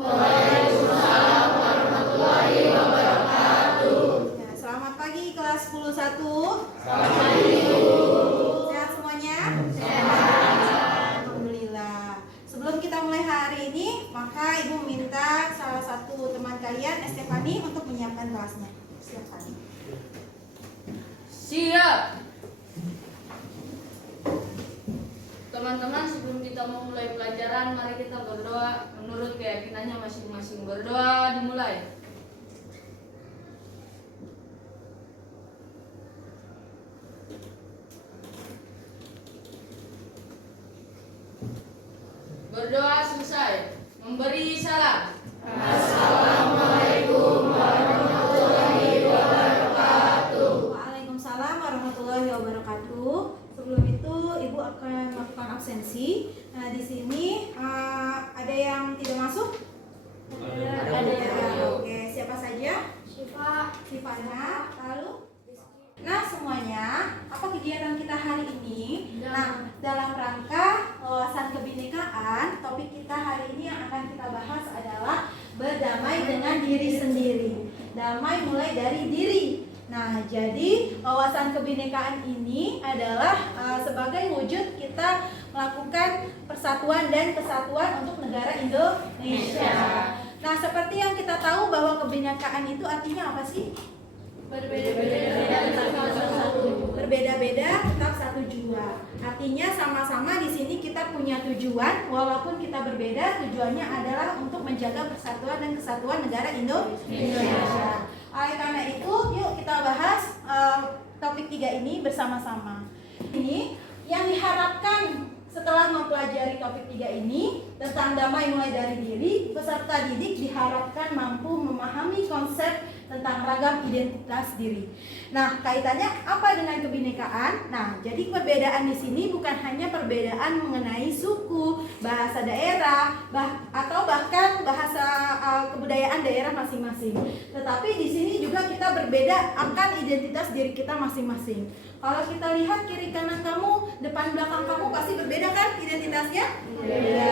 Waalaikumsalam warahmatullahi wabarakatuh. Ya, selamat pagi kelas 10-1. Selamat pagi, Bu. Sehat semuanya? Sehat. Alhamdulillah. Sebelum kita mulai hari ini, maka Ibu minta salah satu teman kalian, Estefani, untuk menyiapkan kelasnya. Silakan. Siap. Teman-teman, sebelum kita memulai pelajaran, mari kita berdoa menurut keyakinannya masing-masing. Berdoa dimulai. Berdoa selesai. Memberi salam. Assalamualaikum warahmatullahi wabarakatuh. Waalaikumsalam warahmatullahi wabarakatuh. Sebelum itu, Ibu akan melakukan absensi. Nah, di sini ada yang tidak masuk? Ada. Oke, siapa saja? Sifana. Lalu? Nah, semuanya, apa kegiatan kita hari ini? Nah, dalam rangka wawasan kebinekaan, topik kita hari ini yang akan kita bahas adalah berdamai dengan diri sendiri. Damai mulai dari diri. Nah, jadi wawasan kebinekaan ini adalah sebagai wujud kita melakukan persatuan dan kesatuan untuk negara Indonesia. Nah, seperti yang kita tahu bahwa kebinekaan itu artinya apa sih? Berbeda-beda tetap satu jua. Artinya sama-sama di sini kita punya tujuan, walaupun kita berbeda, tujuannya adalah untuk menjaga persatuan dan kesatuan negara Indonesia. Oleh karena itu, yuk kita bahas topik 3 ini bersama-sama. Ini yang diharapkan setelah mempelajari topik 3 ini tentang damai mulai dari diri, peserta didik diharapkan mampu memahami konsep tentang ragam identitas diri. Nah, kaitannya apa dengan kebinekaan? Nah, jadi perbedaan di sini bukan hanya perbedaan mengenai suku, bahasa daerah, atau bahkan bahasa kebudayaan daerah masing-masing. Tetapi di sini juga kita berbeda akan identitas diri kita masing-masing. Kalau kita lihat kiri kanan kamu, depan belakang kamu pasti berbeda kan identitasnya? Berbeda.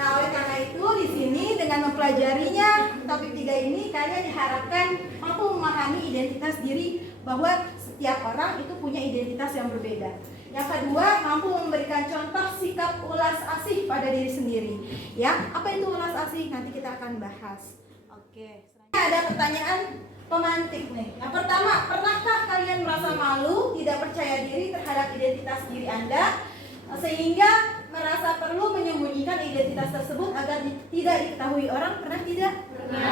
Nah, oleh karena itu di sini dengan mempelajarinya topik 3 ini kalian diharapkan mampu memahami identitas diri, bahwa setiap orang itu punya identitas yang berbeda. Yang kedua, mampu memberikan contoh sikap ulas asih pada diri sendiri. Ya, apa itu ulas asih? Nanti kita akan bahas. Oke. Ada pertanyaan pemantik nih. Yang pertama, pernahkah kalian merasa malu, tidak percaya diri terhadap identitas diri Anda, sehingga merasa perlu menyembunyikan identitas tersebut agar tidak diketahui orang? Pernah tidak? Pernah.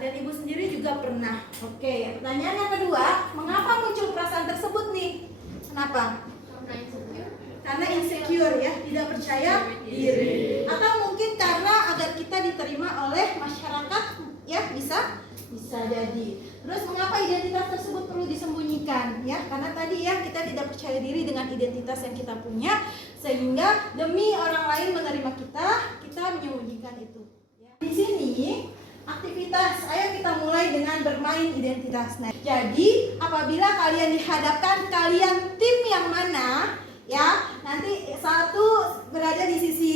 Dan ibu sendiri juga pernah. Oke, pertanyaan yang kedua, mengapa muncul perasaan tersebut nih? Kenapa? Karena insecure ya, tidak percaya diri. Atau mungkin karena agar kita diterima oleh masyarakat, ya bisa jadi. Terus mengapa identitas tersebut perlu disembunyikan? Ya, karena tadi ya kita tidak percaya diri dengan identitas yang kita punya, sehingga demi orang lain menerima kita menyembunyikan itu. Ya. Di sini aktivitas, ayo kita mulai dengan bermain identitas. Nah, jadi apabila kalian dihadapkan kalian tim yang mana, ya nanti satu berada di sisi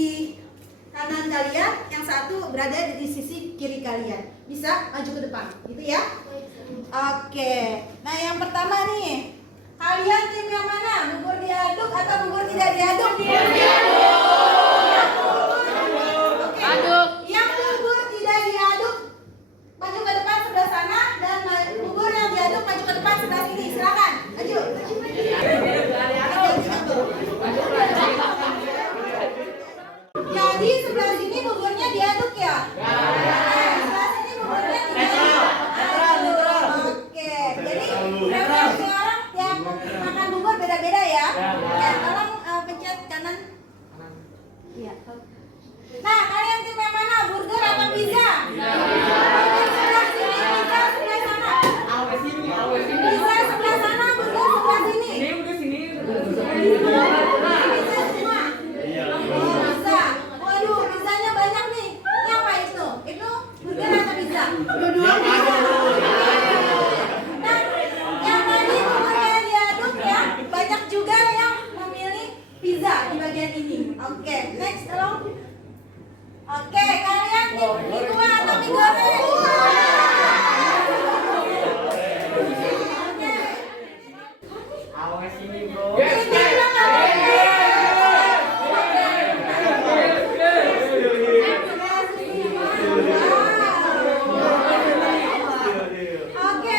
kanan kalian, yang satu berada di sisi kiri kalian. Bisa maju ke depan, gitu ya. Oke. Nah, yang pertama nih, kalian tim yang mana? Bubur diaduk atau bubur tidak diaduk? Oke. Aduk. Yang bubur tidak diaduk maju ke depan sebelah sana, dan bubur yang diaduk maju ke depan sebelah sini. Silakan. Maju. Jadi sebelah sini buburnya diaduk ya? Sebelah sini buburnya tidak diaduk. Oke. Jadi preferensi orang yang makan bubur beda Awas ini bro. Oke,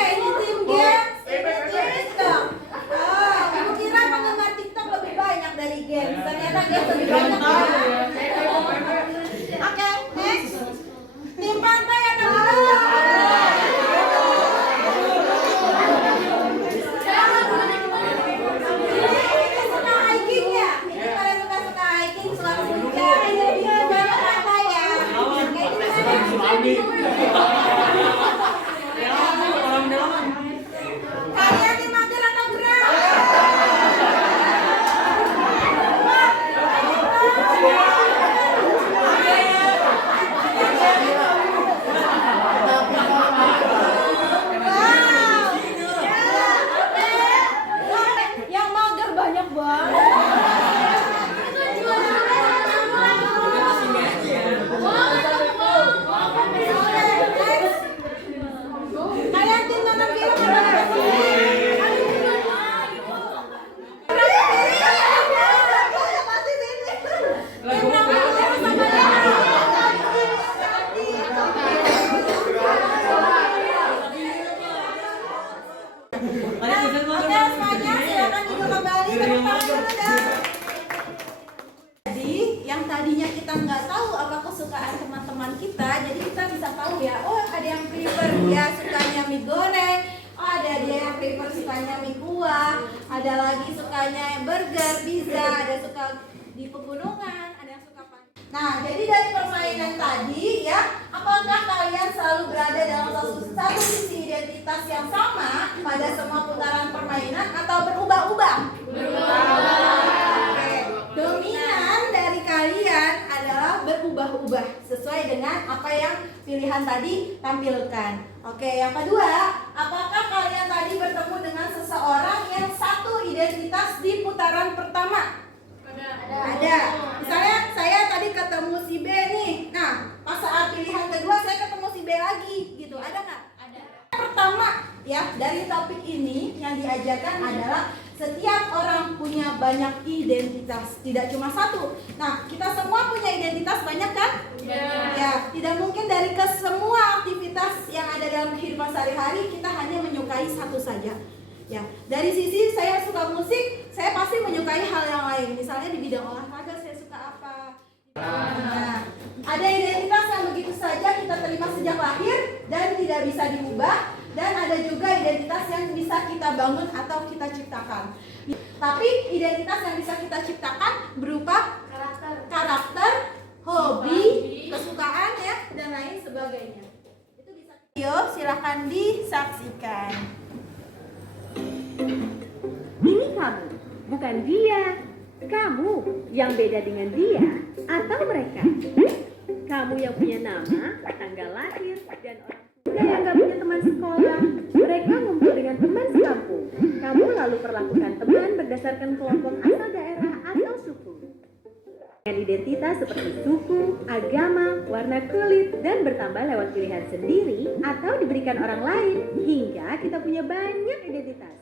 ini tim games, ini tim TikTok. Oh, aku kira penggemar TikTok lebih banyak dari games. Ternyata games lebih banyak ya. Oke, next. Tim pantai yang kedua. Ini suka hiking ya? Ini pada suka hiking, suka puncak. Ini banyak pantai ya. Oke, ini kalian tim mager atau gerak? Yang mager banyak banget. Kalian tim nonton film apa? Oke, semuanya silakan duduk kembali. Tepuk tangan dulu dong. Jadi yang tadinya kita nggak tahu apa kesukaan teman-teman kita, jadi kita bisa tahu ya. Oh, ada yang prefer dia sukanya mie goreng. Oh, ada dia yang prefer sukanya mie kuah. Ada lagi sukanya burger, pizza. Ada suka di pegunungan. Ada yang suka pan. Nah, jadi dari permainan tadi ya, apakah kalian selalu berada dalam satu sisi identitas yang sama pada semua putaran permainan atau berubah-ubah? Oke. Dominan dari kalian adalah berubah-ubah sesuai dengan apa yang pilihan tadi tampilkan. Oke, yang kedua, apakah kalian tadi bertemu dengan seseorang yang satu identitas di putaran pertama? Ada. Misalnya saya tadi ketemu si B nih. Nah, pas saat pilihan kedua saya ketemu si B lagi gitu. Ada nggak? Ada. Pertama ya, dari topik ini yang diajarkan adalah setiap orang punya banyak identitas, tidak cuma satu. Nah, kita semua punya identitas banyak kan? Ya, tidak mungkin dari semua aktivitas yang ada dalam kehidupan sehari-hari kita hanya menyukai satu saja. Ya, dari sisi saya suka musik, saya pasti menyukai hal yang lain. Misalnya di bidang olahraga saya suka apa. Nah, ada identitas yang begitu saja kita terima sejak lahir dan tidak bisa diubah, dan ada juga identitas yang bisa kita bangun atau kita ciptakan. Tapi identitas yang bisa kita ciptakan berupa karakter, hobi, kesukaan ya, dan lain sebagainya. Itu bisa. Yuk, silakan disaksikan. Ini kamu, bukan dia. Kamu yang beda dengan dia atau mereka. Kamu yang punya nama, tanggal lahir, dan orang tua yang gak punya teman sekolah. Mereka ngumpul dengan teman sekampung. Kamu lalu perlakukan teman berdasarkan kelompok asal daerah atau suku. Dengan identitas seperti suku, agama, warna kulit, dan bertambah lewat pilihan sendiri atau diberikan orang lain, hingga kita punya banyak identitas.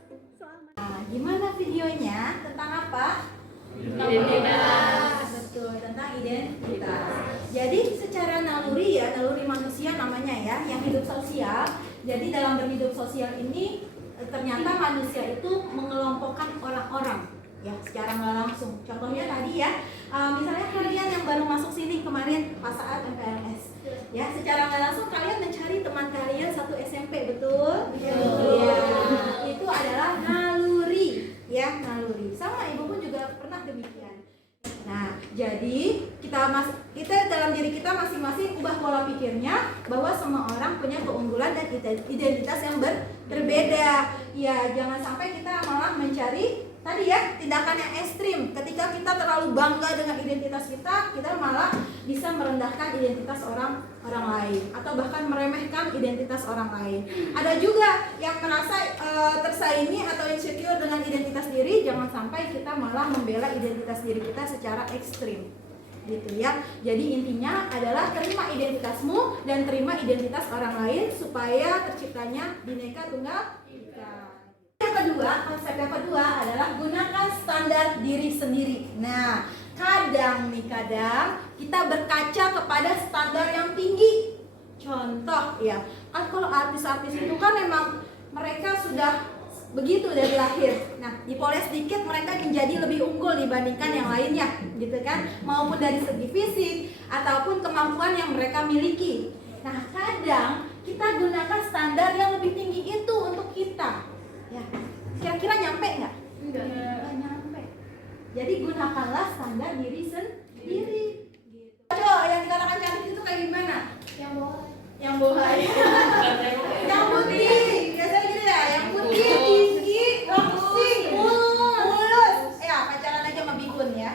Nah, gimana videonya? Tentang apa? Identitas. Betul, tentang identitas. Jadi secara naluri ya, naluri manusia namanya ya, yang hidup sosial. Jadi dalam berhidup sosial ini ternyata manusia itu mengelompokkan orang-orang ya secara nggak langsung. Contohnya tadi ya, misalnya kalian yang baru masuk sini kemarin pas saat MPLS, ya secara nggak langsung kalian mencari teman kalian satu SMP, betul? Iya. Itu adalah naluri, ya naluri. Sama ibu pun juga pernah demikian. Nah, jadi kita dalam diri kita masing-masing ubah pola pikirnya bahwa semua orang punya keunggulan dan identitas yang berbeda. Ya, jangan sampai kita malah mencari tadi ya tindakan yang ekstrim. Ketika kita terlalu bangga dengan identitas kita, kita malah bisa merendahkan identitas orang lain atau bahkan meremehkan identitas orang lain. Ada juga yang merasa tersaingi atau insecure dengan identitas diri. Jangan sampai kita malah membela identitas diri kita secara ekstrim, gitu ya. Jadi intinya adalah terima identitasmu dan terima identitas orang lain supaya terciptanya Bhinneka Tunggal Ika. Yang konsep yang kedua adalah gunakan standar diri sendiri. Nah, kadang kita berkaca kepada standar yang tinggi. Contoh ya, kan kalau artis-artis itu kan memang mereka sudah begitu dari lahir. Nah, dipoles sedikit mereka menjadi lebih unggul dibandingkan yang lainnya, gitu kan? Maupun dari segi fisik ataupun kemampuan yang mereka miliki. Nah, kadang kita gunakan standar yang lebih tinggi itu untuk kita. Ya, kira-kira nyampe nggak? Nggak nyampe. Jadi gunakanlah standar diri sendiri. Gitu. Coba yang dikatakan cantik itu kayak gimana? Yang bohai. Yang putih. Biasanya gitu ya. Yang putih, tinggi, langsing, mulus. Ya, pacaran aja sama Bihun ya.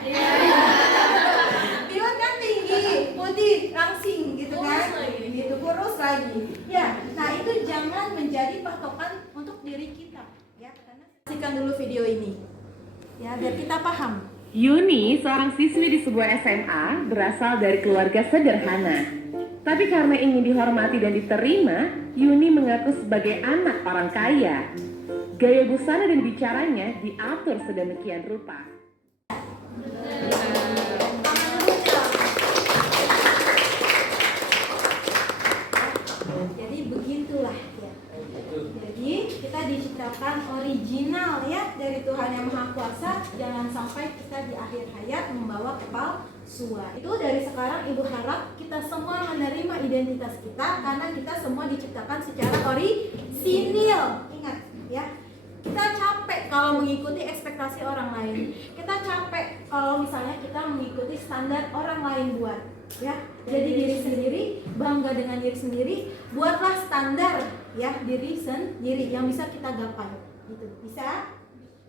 Bihun kan tinggi, putih, langsing gitu kan? Gitu, kurus lagi. Ya, nah itu jangan menjadi patokan untuk diri kita. Ya, karena saksikan dulu video ini. Ya, biar kita paham. Yuni, seorang siswi di sebuah SMA, berasal dari keluarga sederhana. Tapi karena ingin dihormati dan diterima, Yuni mengaku sebagai anak orang kaya. Gaya busana dan bicaranya diatur sedemikian rupa. Jadi begitulah ya. Jadi kita diciptakan original ya dari Tuhan Yang Maha Kuasa. Jangan sampai kita di akhir hayat membawa kepalsuan. Itu dari sekarang Ibu harap kita semua menerima identitas kita karena kita semua diciptakan secara orisinil. Ingat ya. Kita capek kalau mengikuti ekspektasi orang lain. Kita capek kalau misalnya kita mengikuti standar orang lain buat. Ya, jadi diri sendiri, bangga dengan diri sendiri, buatlah standar ya diri sendiri yang bisa kita gapai. Gitu. Bisa?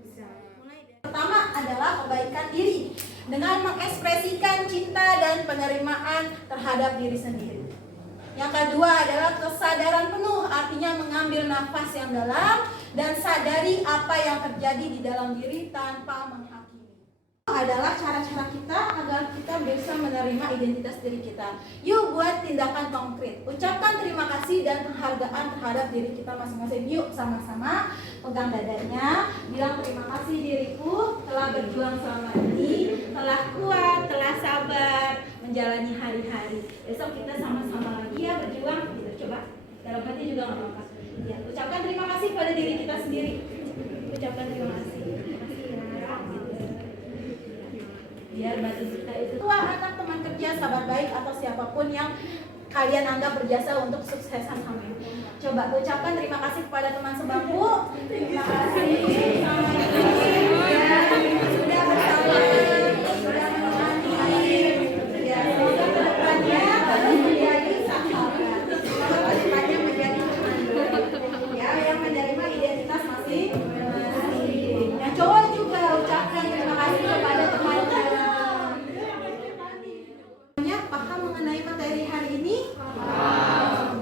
Bisa. Mulai dari pertama adalah kebaikan diri dengan mengekspresikan cinta dan penerimaan terhadap diri sendiri. Yang kedua adalah kesadaran penuh, artinya mengambil nafas yang dalam dan sadari apa yang terjadi di dalam diri tanpa menghakimi. Adalah cara-cara kita agar kita bisa menerima identitas diri kita. Yuk buat tindakan konkret. Ucapkan terima kasih dan penghargaan terhadap diri kita masing-masing. Yuk sama-sama pegang dadanya, bilang terima kasih diriku telah berjuang selama ini, telah kuat, telah sabar menjalani hari-hari. Besok kita sama-sama lagi ya berjuang. Gitu. Coba dalam hati juga nggak apa-apa. Ya, ucapkan terima kasih pada diri kita sendiri. Ucapkan terima kasih. Biar batu kita itu tua, anak, teman kerja, sahabat baik atau siapapun yang kalian anggap berjasa untuk suksesan kami. Coba ucapkan terima kasih kepada teman sebangku. Terima kasih sama ya, sudah bersama, sudah menemani. Ya, semoga kedepannya terus menjadi sahabat. Semoga kedepannya menjadi teman. Ya, yang menerima identitas masing-masing. Yang cowok juga ucapkan terima kasih kepada temannya. Paham mengenai materi hari ini?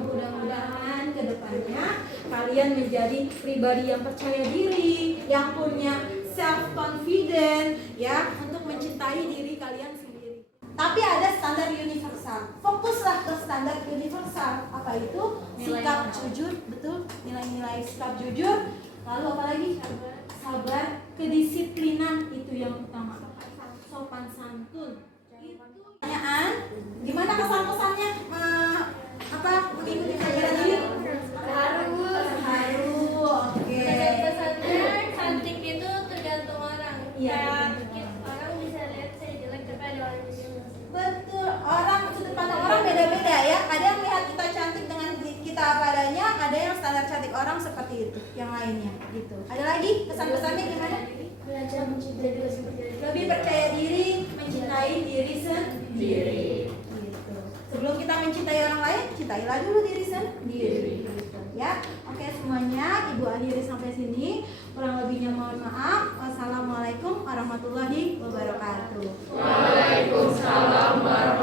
Mudah-mudahan kedepannya kalian menjadi pribadi yang percaya diri, yang punya self confident, ya, untuk mencintai diri kalian sendiri. Tapi ada standar universal. Fokuslah ke standar universal. Apa itu? Sikap jujur, betul? Nilai-nilai sikap jujur. Lalu apa lagi? Sabar, kedisiplinan itu yang utama. Sopan santun. Pertanyaan, gimana kesan-kesannya mengikuti pelajaran ini? Terharu, oke. Pesannya cantik itu tergantung orang. Iya. Orang bisa lihat saya jelek tapi ada orang yang jelek. Betul, orang sudut pandang orang beda-beda ya. Ada yang melihat kita cantik dengan kita apa adanya, ada yang standar cantik orang seperti itu, yang lainnya gitu. Ada lagi kesan-kesannya gimana? Belajar mencintai diri sendiri. Lebih percaya diri, mencintai diri sendiri. Gitu. Sebelum kita mencintai orang lain, cintailah dulu diri sendiri. Gitu. Ya, oke semuanya, Ibu akhiri sampai sini. Kurang lebihnya mohon maaf. Wassalamualaikum warahmatullahi wabarakatuh. Waalaikumsalam warahmatullahi wabarakatuh.